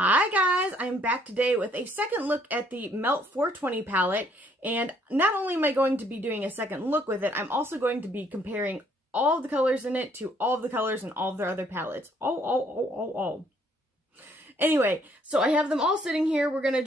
Hi guys, I'm back today with a second look at the Melt 420 palette, and not only am I going to be doing a second look with it, I'm also going to be comparing all of the colors in it to all of the colors in all of their other palettes. Anyway, so I have them all sitting here. We're gonna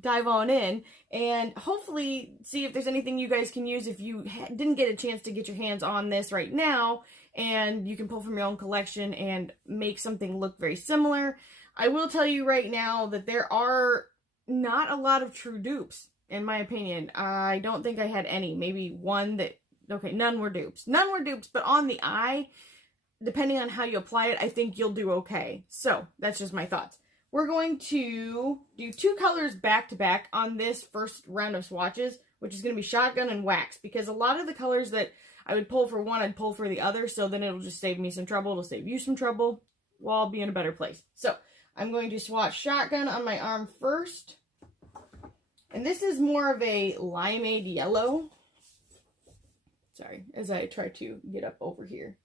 dive on in and hopefully see if there's anything you guys can use if you didn't get a chance to get your hands on this right now, and you can pull from your own collection and make something look very similar. I will tell you right now that there are not a lot of true dupes, in my opinion. I don't think I had any. Maybe one that, okay, none were dupes. None were dupes, but on the eye, depending on how you apply it, I think you'll do okay. So, that's just my thoughts. We're going to do two colors back to back on this first round of swatches, which is going to be shotgun and wax, because a lot of the colors that I would pull for one, I'd pull for the other, so then it'll just save me some trouble. It'll save you some trouble. We'll all be in a better place. So, I'm going to swatch shotgun on my arm first. And this is more of a limeade yellow. Sorry, as I try to get up over here.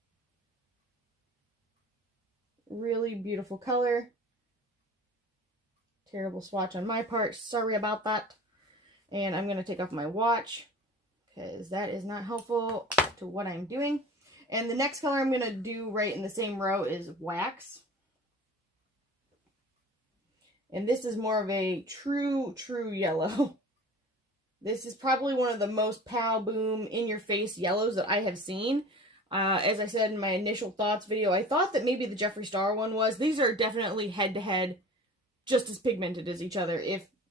Really beautiful color. Terrible swatch on my part. Sorry about that. And I'm going to take off my watch, because that is not helpful to what I'm doing. And the next color I'm going to do right in the same row is wax. And this is more of a true yellow. This is probably one of the most pow boom in your face yellows that I have seen. As I said in my initial thoughts video, I thought that maybe the Jeffree Star one was. These are definitely head to head just as pigmented as each other,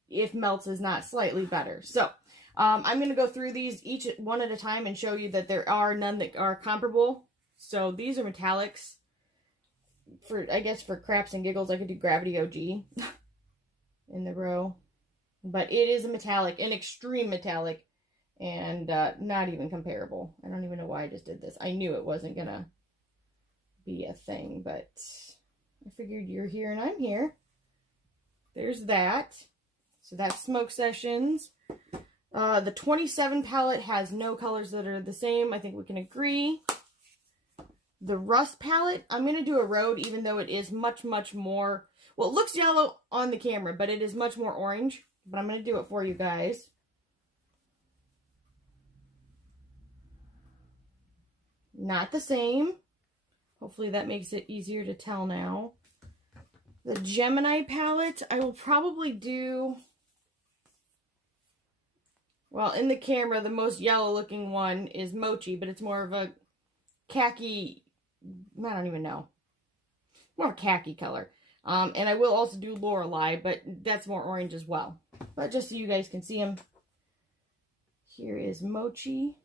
if Melt's is not slightly better. So, I'm going to go through these each one at a time and show you that there are none that are comparable. So, these are metallics. I guess for craps and giggles, I could do Gravity OG in the row. But it is a metallic, an extreme metallic, and not even comparable. I don't even know why I just did this. I knew it wasn't going to be a thing, but I figured you're here and I'm here. There's that. So that's Smoke Sessions. The 27 palette has no colors that are the same. I think we can agree. The Rust palette, I'm going to do erode, even though it is much more... Well, it looks yellow on the camera, but it is much more orange. But I'm going to do it for you guys. Not the same. Hopefully that makes it easier to tell now. The Gemini palette, I will probably do, well, in the camera, the most yellow looking one is Mochi, but it's more of a khaki, I don't even know, more khaki color. And I will also do Lorelei, but that's more orange as well. But just so you guys can see them, here is Mochi.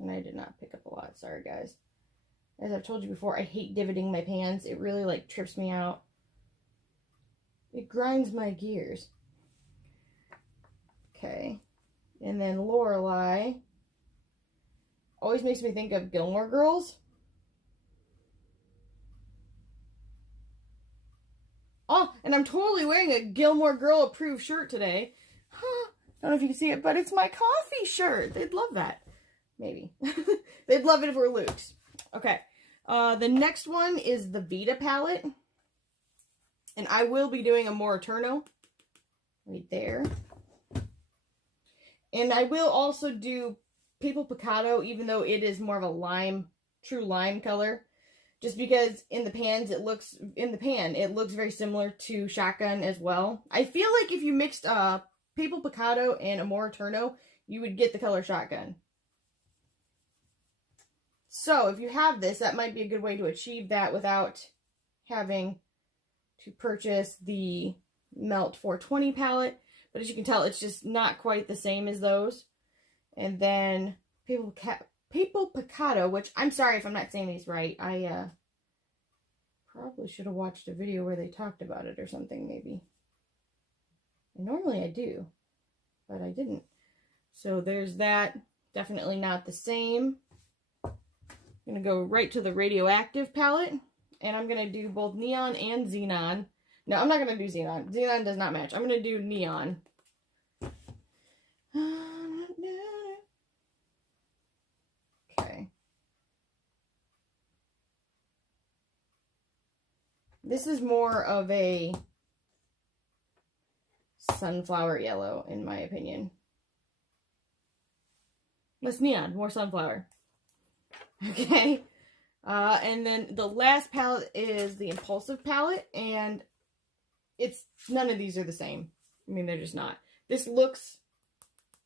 And I did not pick up a lot, sorry guys. As I've told you before, I hate divoting my pans. It really, like, trips me out. It grinds my gears. Okay. And then Lorelei. Always makes me think of Gilmore Girls. Oh, and I'm totally wearing a Gilmore Girl approved shirt today. Huh. Don't know if you can see it, but it's my coffee shirt. They'd love that. Maybe. They'd love it if it were Luke's. Okay, the next one is the Vita Palette, and I will be doing amor, eterno, right there, and I will also do picado, even though it is more of a lime, true lime color, just because in the pan, it looks very similar to shotgun as well. I feel like if you mixed picado and amor, eterno, you would get the color shotgun. So, if you have this, that might be a good way to achieve that without having to purchase the Melt 420 palette. But as you can tell, it's just not quite the same as those. And then picado, which I'm sorry if I'm not saying these right. I probably should have watched a video where they talked about it or something, maybe. And normally I do, but I didn't. So, there's that. Definitely not the same. I'm going to go right to the radioactive palette, and I'm going to do both neon and xenon. No, I'm not going to do xenon. Xenon does not match. I'm going to do neon. Okay. This is more of a sunflower yellow, in my opinion. Less neon, more sunflower. Okay. And then the last palette is the Impulsive Palette, and none of these are the same. I mean, they're just not. This looks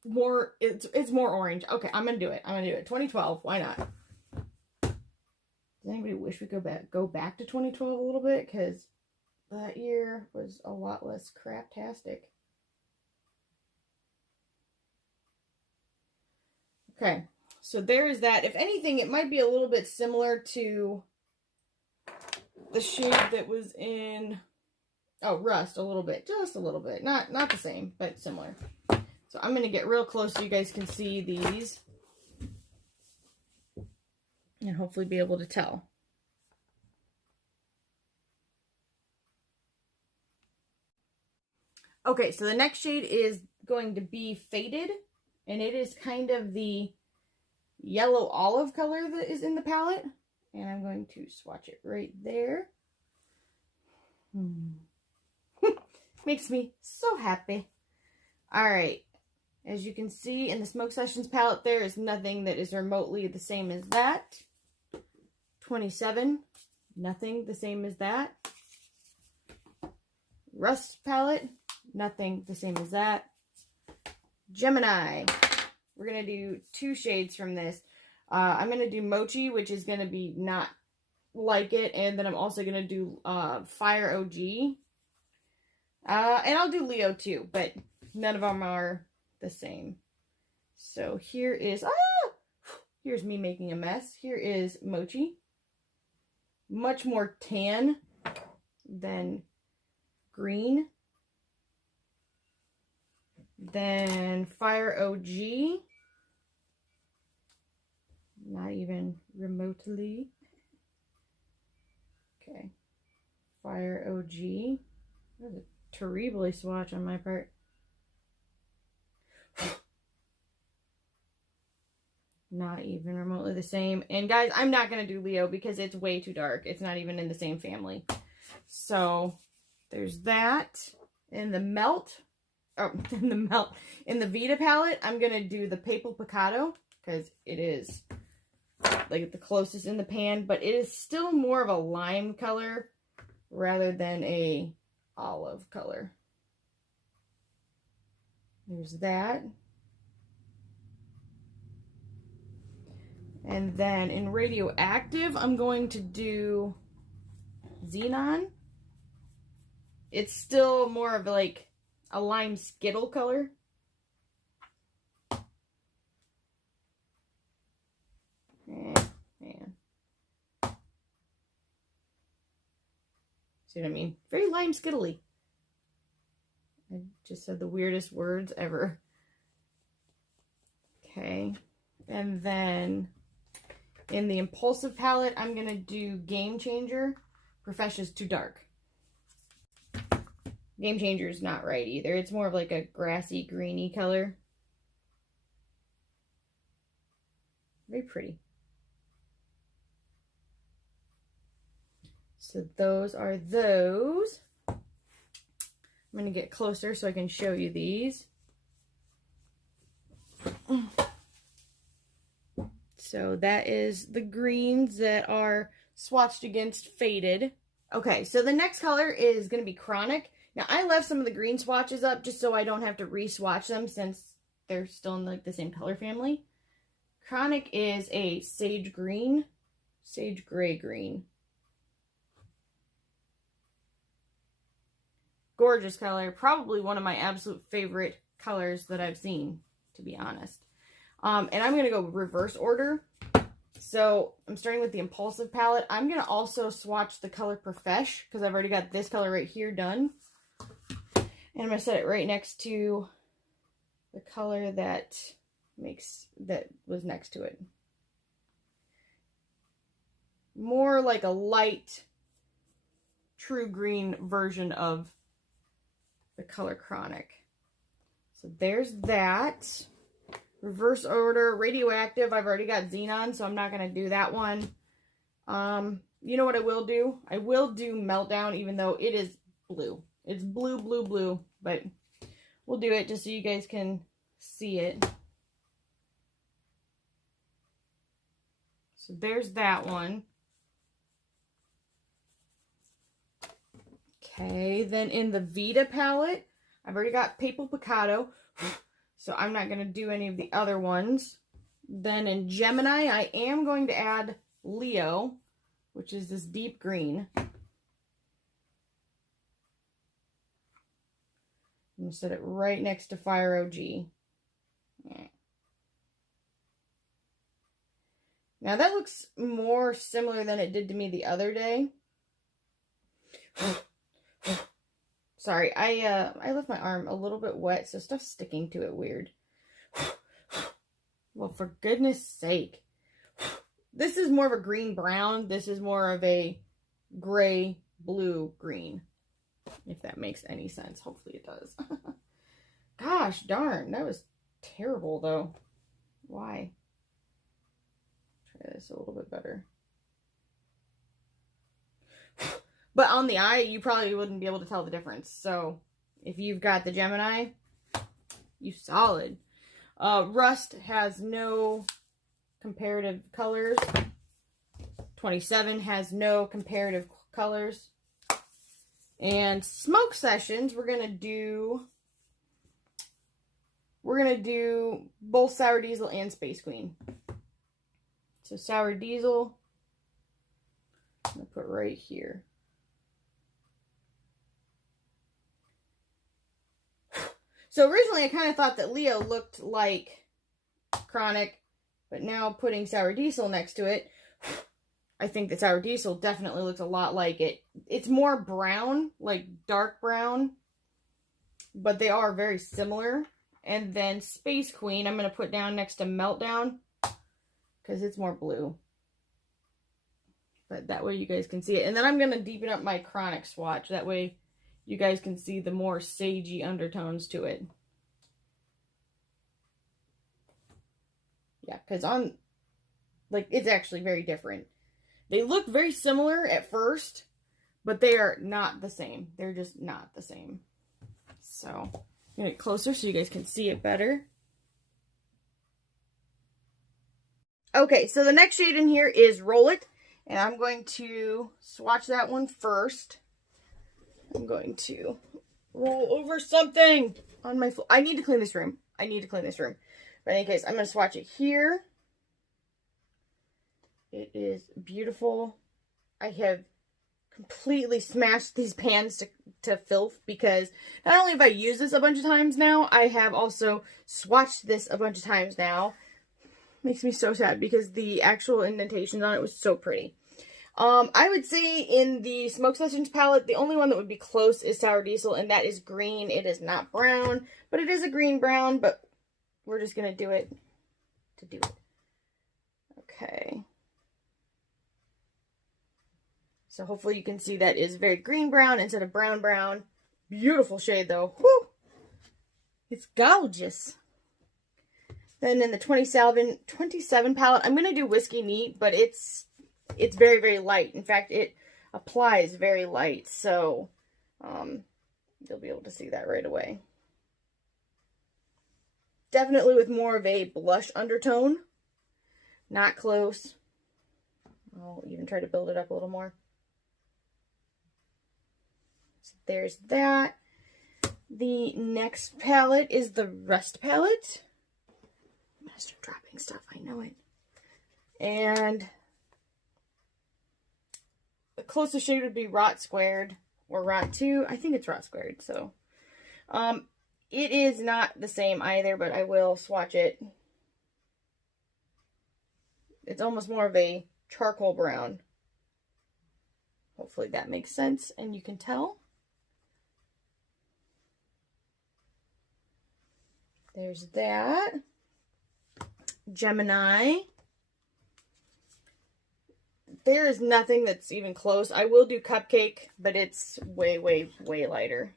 more, it's more orange. Okay, I'm gonna do it. 2012, why not? Does anybody wish we could go back to 2012 a little bit? Because that year was a lot less craptastic. Okay, so there is that. If anything, it might be a little bit similar to the shade that was in, Rust, a little bit. Just a little bit. Not the same, but similar. So I'm going to get real close so you guys can see these. And hopefully be able to tell. Okay, so the next shade is going to be Faded. And it is kind of the yellow olive color that is in the palette. And I'm going to swatch it right there. Makes me so happy. Alright. As you can see in the Smoke Sessions palette, there is nothing that is remotely the same as that. 27. Nothing the same as that. Rust palette. Nothing the same as that. Gemini. We're going to do 2 shades from this. I'm going to do Mochi, which is going to be not like it. And then I'm also going to do Fire OG. And I'll do Leo too, but none of them are the same. So here is, here's me making a mess. Here is Mochi. Much more tan than green. Then Fire OG. Not even remotely. Okay. Fire OG. That was a terribly swatch on my part. Not even remotely the same. And guys, I'm not going to do Leo because it's way too dark. It's not even in the same family. So there's that. In the in the Vita palette, I'm going to do the Papal Picado because it is like the closest in the pan, but it is still more of a lime color rather than a olive color. There's that. And then in radioactive, I'm going to do xenon. It's still more of like a lime skittle color. Man. See what I mean? Very lime skittly. I just said the weirdest words ever. Okay. And then in the Impulsive palette, I'm going to do Game Changer. Profesh is too dark. Game Changer is not right either. It's more of like a grassy, greeny color. Very pretty. So those are those. I'm going to get closer so I can show you these. So that is the greens that are swatched against Faded. Okay, so the next color is going to be Chronic. Now, I left some of the green swatches up just so I don't have to re-swatch them since they're still in like the same color family. Chronic is a sage green, sage gray green. Gorgeous color. Probably one of my absolute favorite colors that I've seen, to be honest. And I'm going to go reverse order. So I'm starting with the Impulsive palette. I'm going to also swatch the color Profesh because I've already got this color right here done. And I'm going to set it right next to the color that was next to it. More like a light, true green version of the color Chronic. So there's that. Reverse order, radioactive. I've already got xenon, so I'm not going to do that one. You know what I will do? I will do Meltdown, even though it is blue. It's blue, blue, blue, but we'll do it just so you guys can see it. So there's that one. Okay, then in the Vita palette, I've already got Papal Picado, so I'm not going to do any of the other ones. Then in Gemini, I am going to add Leo, which is this deep green. I'm going to set it right next to Fire OG. Now that looks more similar than it did to me the other day. Sorry, I left my arm a little bit wet, so stuff's sticking to it weird. Well, for goodness sake. This is more of a green-brown. This is more of a gray-blue-green. If that makes any sense. Hopefully it does. Gosh darn, that was terrible, though. Why? Try this a little bit better. But on the eye, you probably wouldn't be able to tell the difference. So, if you've got the Gemini, you solid. Rust has no comparative colors. 27 has no comparative colors. And Smoke Sessions, we're gonna do both Sour Diesel and Space Queen. So Sour Diesel, I'm gonna put right here. So originally I kind of thought that Leo looked like Chronic, but now putting Sour Diesel next to it, I think that Sour Diesel definitely looks a lot like it. It's more brown, like dark brown, but they are very similar. And then Space Queen, I'm going to put down next to Meltdown, because it's more blue. But that way you guys can see it. And then I'm going to deepen up my Chronic swatch. That way you guys can see the more sagey undertones to it. Yeah, because it's actually very different. They look very similar at first, but they are not the same. They're just not the same. So, I'm going to get closer so you guys can see it better. Okay, so the next shade in here is Roll It, and I'm going to swatch that one first. I'm going to roll over something on my floor. I need to clean this room. But in any case, I'm going to swatch it here. It is beautiful. I have completely smashed these pans to filth because not only have I used this a bunch of times now, I have also swatched this a bunch of times now. Makes me so sad because the actual indentations on it was so pretty. I would say in the Smoke Sessions palette, the only one that would be close is Sour Diesel, and that is green. It is not brown, but it is a green-brown, but we're just going to do it to do it. Okay. So hopefully you can see that is very green-brown instead of brown-brown. Beautiful shade, though. Whew! It's gorgeous. Then in the 27 palette, I'm going to do Whiskey Neat, but it's very, very light. In fact, it applies very light, so you'll be able to see that right away. Definitely with more of a blush undertone. Not close. I'll even try to build it up a little more. So there's that. The next palette is the Rust palette. I'm going to start dropping stuff. I know it. And the closest shade would be rott² or rott². I think it's rott². So, it is not the same either, but I will swatch it. It's almost more of a charcoal brown. Hopefully that makes sense and you can tell. There's that. Gemini. There is nothing that's even close. I will do Cupcake, but it's way, way, way lighter.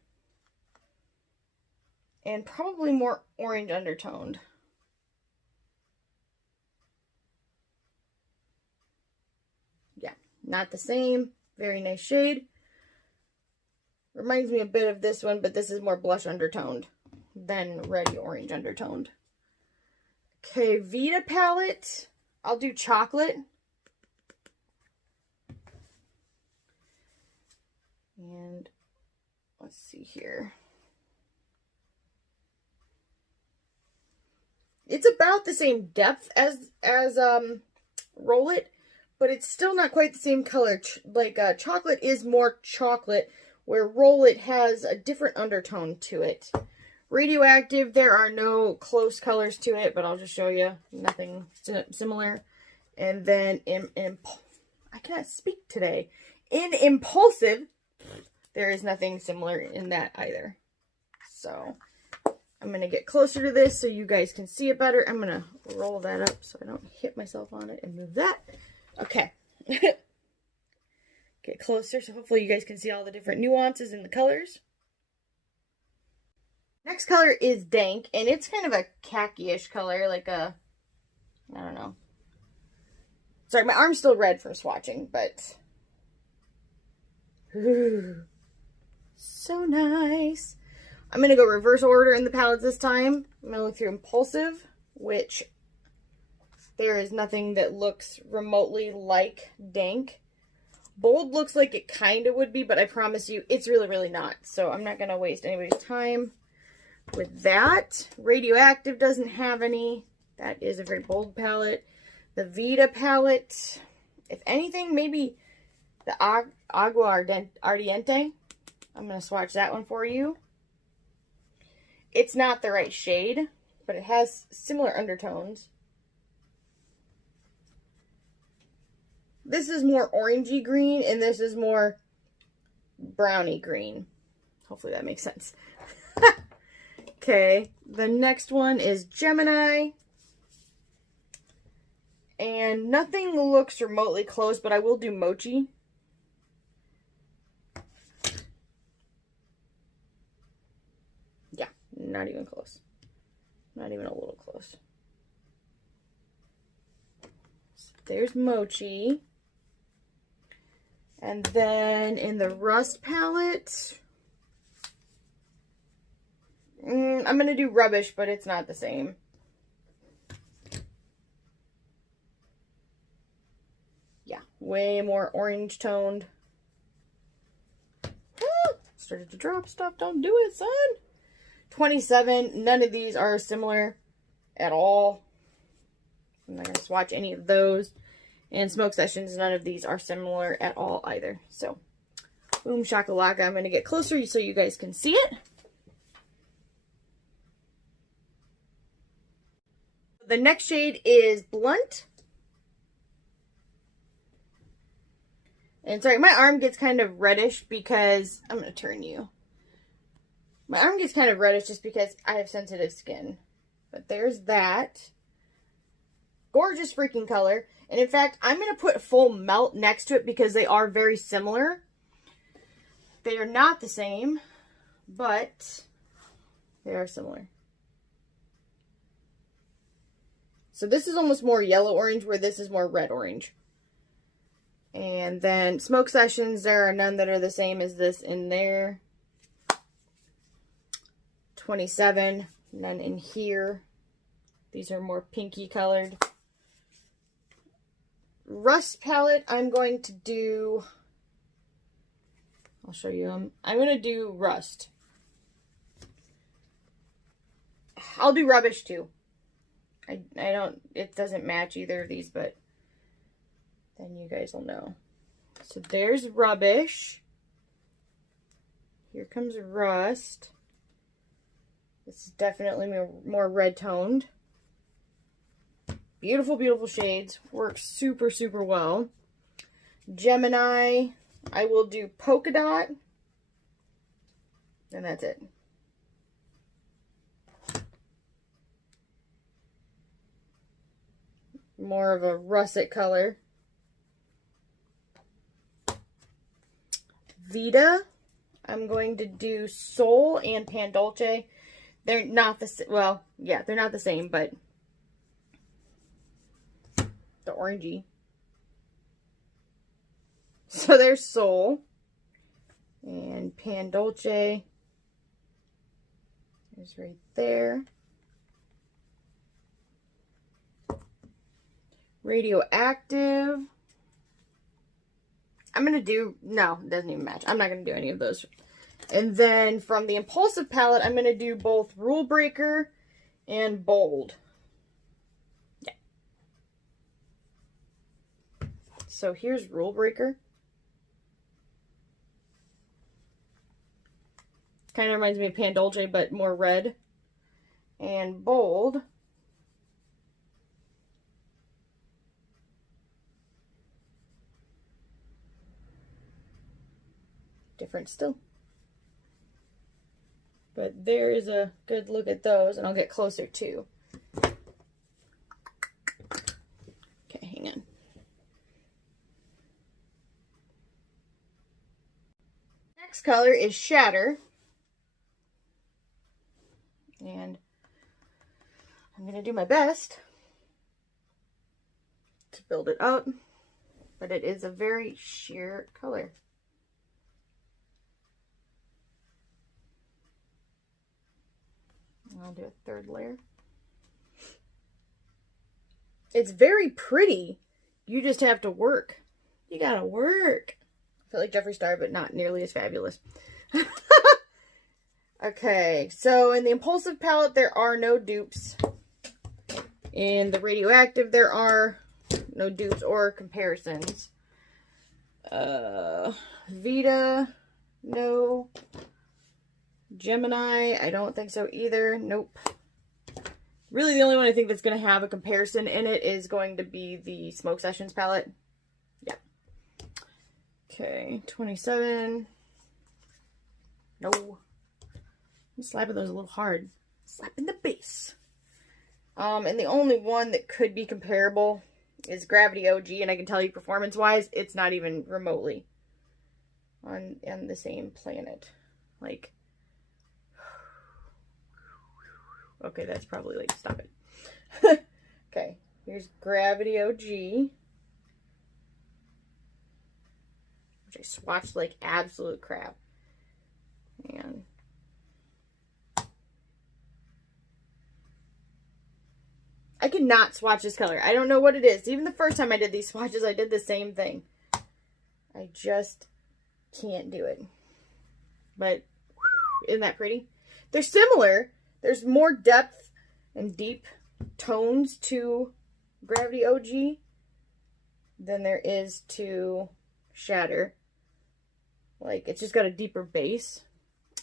And probably more orange undertoned. Yeah, Not the same. Very nice shade. Reminds me a bit of this one, but this is more blush undertoned than red orange undertoned. Okay, Vita Palette. I'll do chocolate. And let's see here. It's about the same depth as Roll It, but it's still not quite the same color. Chocolate is more chocolate, where Roll It has a different undertone to it. Radioactive, there are no close colors to it, but I'll just show you. Nothing similar. And then I cannot speak today. In Impulsive, there is nothing similar in that either. So I'm going to get closer to this so you guys can see it better. I'm going to roll that up so I don't hit myself on it and move that. Okay. Get closer so hopefully you guys can see all the different nuances in the colors. Next color is Dank, and it's kind of a khaki-ish color, like a, I don't know. Sorry, my arm's still red from swatching, but ooh, so nice. I'm going to go reverse order in the palettes this time. I'm going to look through Impulsive, which there is nothing that looks remotely like Dank. Bold looks like it kind of would be, but I promise you it's really, really not. So I'm not going to waste anybody's time with that. Radioactive doesn't have any. That is a very bold palette. The Vita Palette, if anything, maybe the agua ardiente. I'm going to swatch that one for you. It's not the right shade, but it has similar undertones. This is more orangey green, and this is more browny green. Hopefully that makes sense. Okay, the next one is Gemini. And nothing looks remotely close, but I will do Mochi. Yeah, not even close. Not even a little close. So there's Mochi. And then in the Rust palette, I'm going to do Rubbish, but it's not the same. Yeah, way more orange toned. Ah, started to drop stuff. Don't do it, son. 27. None of these are similar at all. I'm not going to swatch any of those. And Smoke Sessions, none of these are similar at all either. So, boom shakalaka. I'm going to get closer so you guys can see it. The next shade is Blunt. And sorry, my arm gets kind of reddish because, I'm going to turn you. My arm gets kind of reddish just because I have sensitive skin. But there's that. Gorgeous freaking color. And in fact, I'm going to put Full Melt next to it because they are very similar. They are not the same, but they are similar. So this is almost more yellow orange, where this is more red orange. And then Smoke Sessions, there are none that are the same as this in there. 27, none in here. These are more pinky colored. Rust palette, I'm going to do, I'll show you them. I'm going to do Rust. I'll do Rubbish too. I don't, it doesn't match either of these, but then you guys will know. So there's Rubbish. Here comes Rust. This is definitely more red toned. Beautiful, beautiful shades. Works super, super well. Gemini, I will do Polkadot. And that's it. More of a russet color. Vita, I'm going to do Soul and Pan Dolce. They're not the same. Well, yeah, they're not the same, but the orangey. So there's Soul. And Pan Dolce is right there. Radioactive. I'm going to do, no, it doesn't even match. I'm not going to do any of those. And then from the Impulsive Palette, I'm going to do both Rule Breaker and Bold. Yeah. So here's Rule Breaker. Kind of reminds me of Pan Dolce, but more red. And Bold. Different still. But there is a good look at those, and I'll get closer too. Okay, hang on. Next color is Shatter. And I'm going to do my best to build it up, but it is a very sheer color. I'll do a third layer. It's very pretty. You just have to work. You gotta work. I feel like Jeffree Star, but not nearly as fabulous. Okay, so in the Impulsive Palette, there are no dupes. In the Radioactive, there are no dupes or comparisons. Vita, no. Gemini, I don't think so either. Nope. Really, the only one I think that's going to have a comparison in it is going to be the Smoke Sessions palette. Yeah. Okay, 27. No. I'm slapping those a little hard. Slapping the base. And the only one that could be comparable is Gravity OG, and I can tell you performance-wise, it's not even remotely on the same planet. Like, okay, that's probably like, stop it. Okay, here's Gravity OG, which I swatched like absolute crap. And I cannot swatch this color. I don't know what it is. Even the first time I did these swatches, I did the same thing. I just can't do it. But isn't that pretty? They're similar. There's more depth and deep tones to Gravity OG than there is to Shatter. Like, it's just got a deeper base.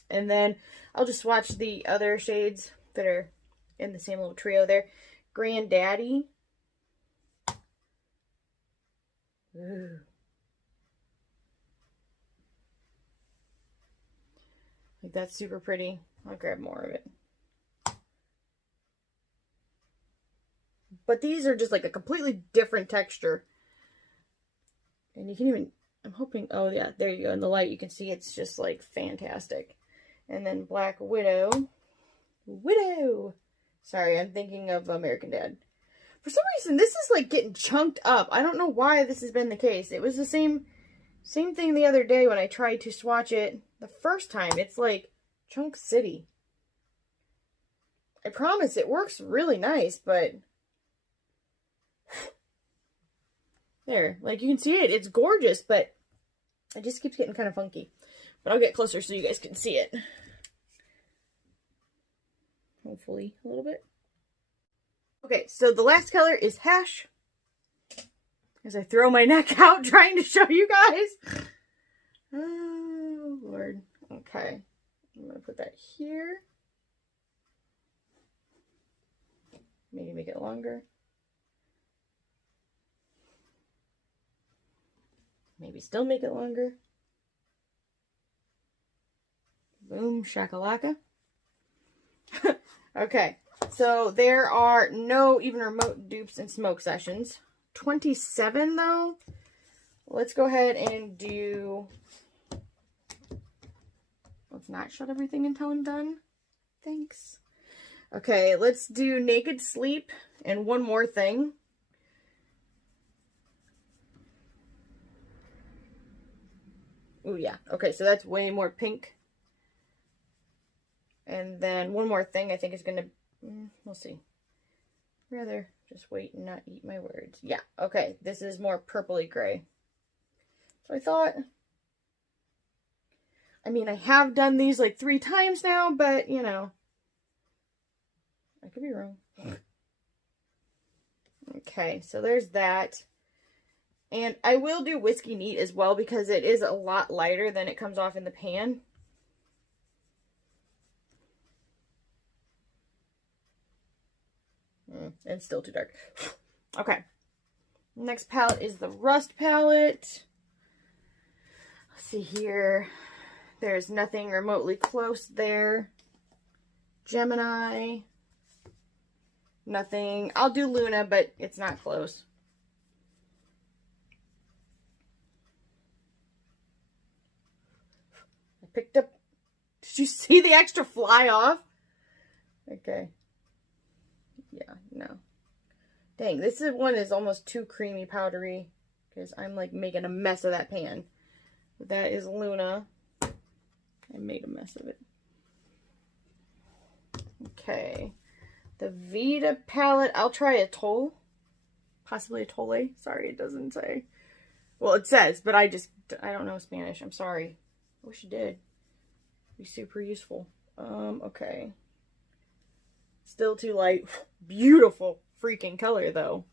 And then I'll just swatch the other shades that are in the same little trio there. Granddaddy. Ooh. Like, that's super pretty. I'll grab more of it. But these are just like a completely different texture. And you can even, I'm hoping, oh yeah, there you go. In the light, you can see it's just like fantastic. And then Black Widow. Sorry, I'm thinking of American Dad. For some reason, this is like getting chunked up. I don't know why this has been the case. It was the same thing the other day when I tried to swatch it the first time. It's like Chunk City. I promise it works really nice, but there, like you can see it. It's gorgeous, but it just keeps getting kind of funky. But I'll get closer so you guys can see it. Hopefully a little bit. Okay, so the last color is Hash. As I throw my neck out trying to show you guys. Oh, Lord. Okay. I'm going to put that here. Maybe make it longer. Maybe still make it longer. Boom, shakalaka. Okay, so there are no even remote dupes in Smoke Sessions. 27 though. Let's go ahead and do, let's not shut everything until I'm done. Thanks. Okay, let's do Naked Sleep and one more thing. Ooh, yeah. Okay, so that's way more pink. And then one more thing I think is going to... we'll see. Rather just wait and not eat my words. Yeah, okay. This is more purpley gray. So I thought... I mean, I have done these like 3 times now, but, you know... I could be wrong. Okay, so there's that. And I will do Whiskey Neat as well because it is a lot lighter than it comes off in the pan. And still too dark. Okay. Next palette is the Rust palette. Let's see here. There's nothing remotely close there. Gemini. Nothing. I'll do Luna, but it's not close. I picked up... Did you see the extra fly off? Okay. Yeah, no. Dang, this one is almost too creamy powdery because I'm like making a mess of that pan. But that is Luna. I made a mess of it. Okay. The Vita Palette. I'll try Atoll. Possibly Atolle. Sorry, it doesn't say. Well, it says, but I don't know Spanish. I'm sorry. I wish it did. It'd be super useful. Okay. Still too light. Beautiful freaking color, though.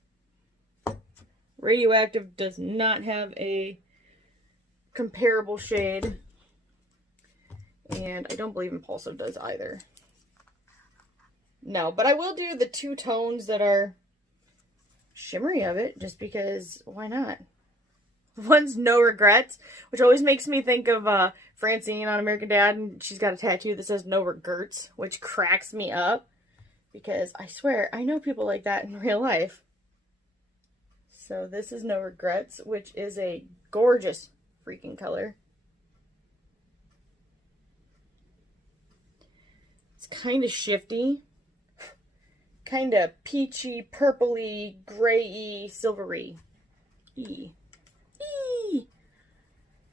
Radioactive does not have a comparable shade. And I don't believe Impulsive does either. No, but I will do the 2 tones that are shimmery of it, just because, why not? One's No Regrets, which always makes me think of Francine on American Dad, and she's got a tattoo that says No Regrets, which cracks me up, because I swear, I know people like that in real life. So this is No Regrets, which is a gorgeous freaking color. It's kind of shifty. Kind of peachy, purpley, grey-y, silvery.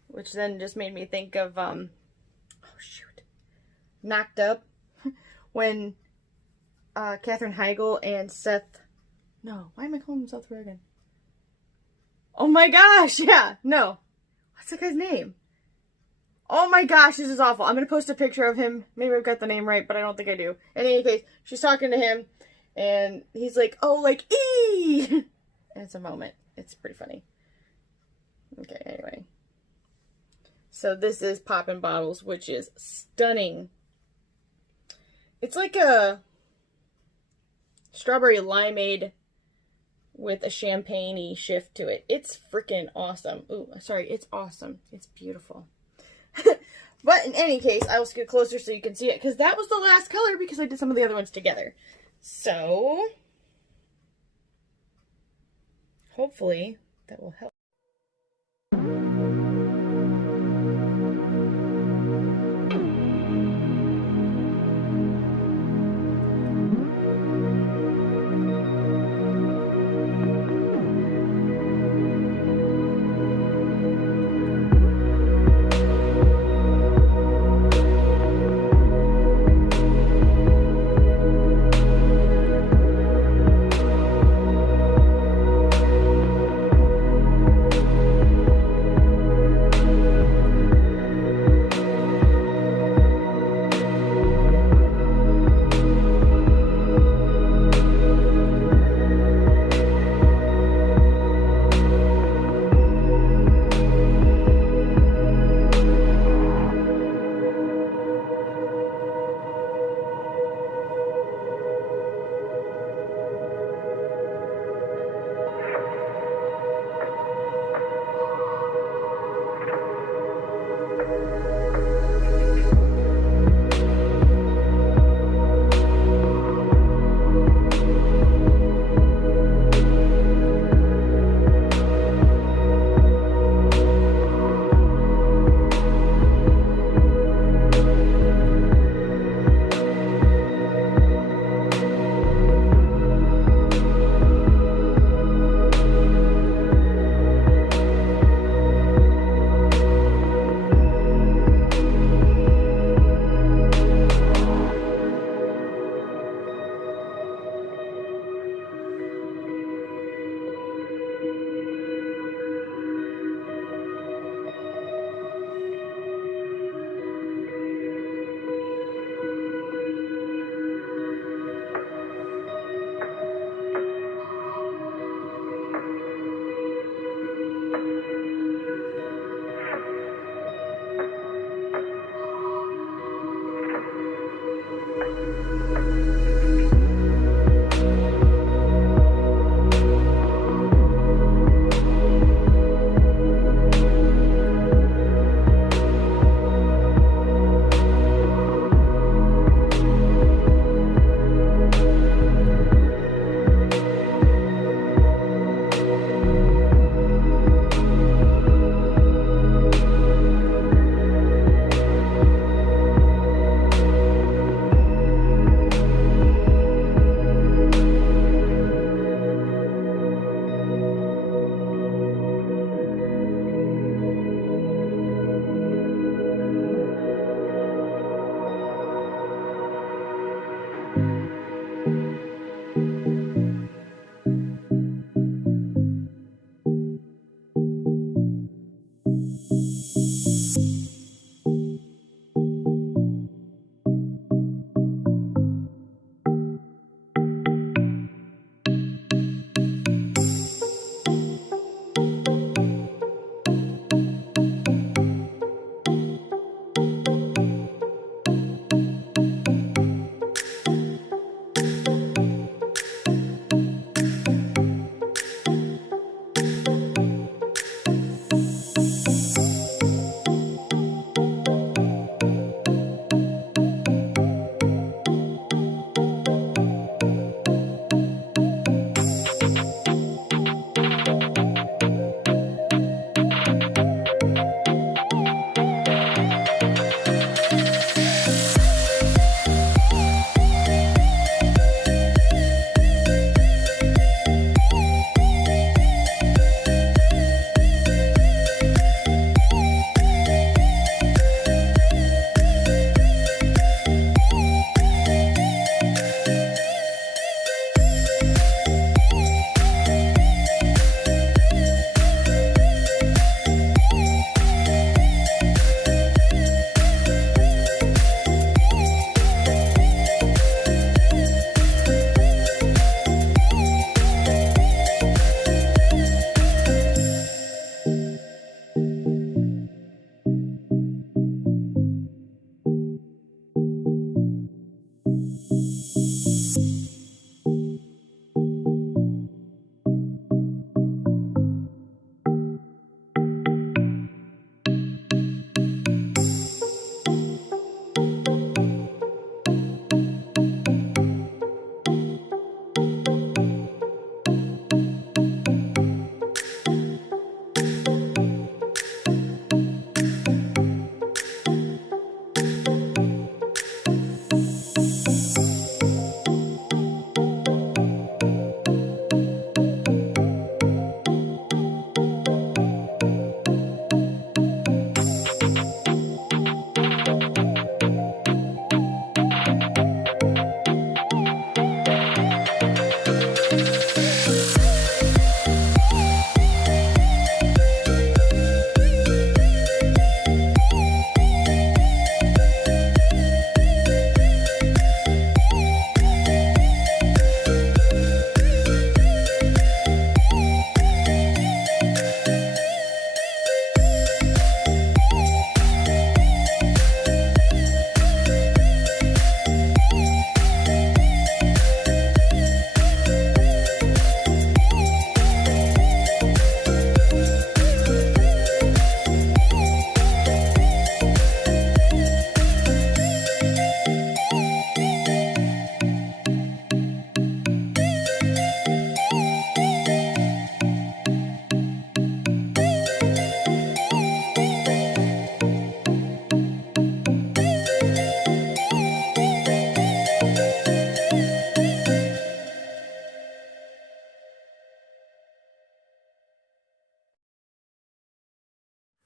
Which then just made me think of, oh shoot, Knocked Up. When Katherine Heigl and Seth, no, why am I calling him Seth Rogen? Oh my gosh, yeah, no. What's that guy's name? Oh my gosh, this is awful. I'm going to post a picture of him. Maybe I've got the name right, but I don't think I do. In any case, she's talking to him. And he's like, oh, like, ee! And it's a moment. It's pretty funny. Okay, anyway. So this is Poppin' Bottles, which is stunning. It's like a strawberry limeade with a champagne-y shift to it. It's freaking awesome. Ooh, sorry, it's awesome. It's beautiful. But in any case, I will get closer so you can see it, because that was the last color because I did some of the other ones together. So, hopefully that will help.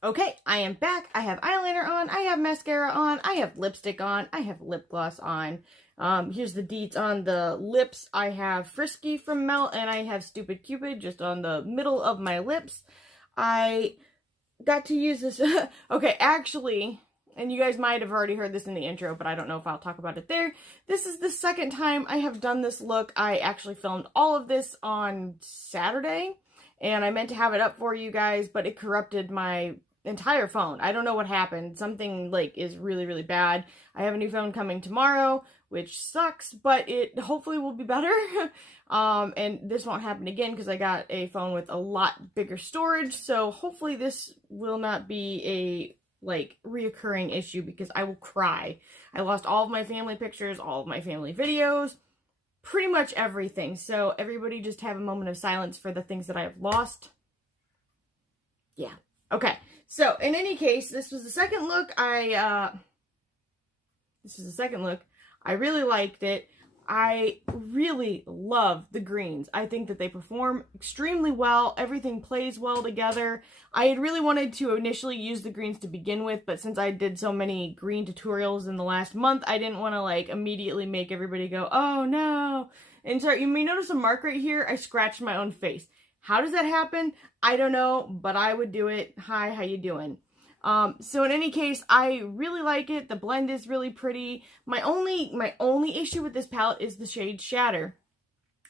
Okay, I am back. I have eyeliner on, I have mascara on, I have lipstick on, I have lip gloss on. Here's the deets on the lips. I have Frisky from Melt, and I have Stupid Cupid just on the middle of my lips. I got to use this. Okay, actually, and you guys might have already heard this in the intro, but I don't know if I'll talk about it there. This is the second time I have done this look. I actually filmed all of this on Saturday, and I meant to have it up for you guys, but it corrupted my entire phone. I don't know what happened. Something like is really, really bad. I have a new phone coming tomorrow, which sucks, but it hopefully will be better. And this won't happen again because I got a phone with a lot bigger storage, so hopefully this will not be a like reoccurring issue because I will cry. I lost all of my family pictures, all of my family videos, pretty much everything. So everybody just have a moment of silence for the things that I have lost. Yeah. Okay. So in any case, this was the second look. I really liked it. I really love the greens. I think that they perform extremely well. Everything plays well together. I had really wanted to initially use the greens to begin with, but since I did so many green tutorials in the last month, I didn't want to like immediately make everybody go, oh no. And sorry, you may notice a mark right here. I scratched my own face. How does that happen? I don't know, but I would do it. Hi, how you doing? So in any case, I really like it. The blend is really pretty. My only issue with this palette is the shade Shatter.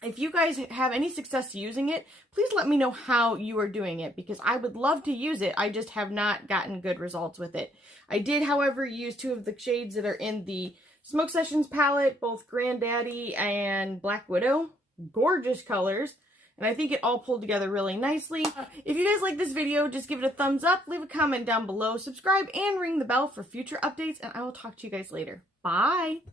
If you guys have any success using it, please let me know how you are doing it because I would love to use it. I just have not gotten good results with it. I did, however, use two of the shades that are in the Smoke Sessions palette, both Granddaddy and Black Widow. Gorgeous colors. And I think it all pulled together really nicely. If you guys like this video, just give it a thumbs up, leave a comment down below, subscribe, and ring the bell for future updates, and I will talk to you guys later. Bye!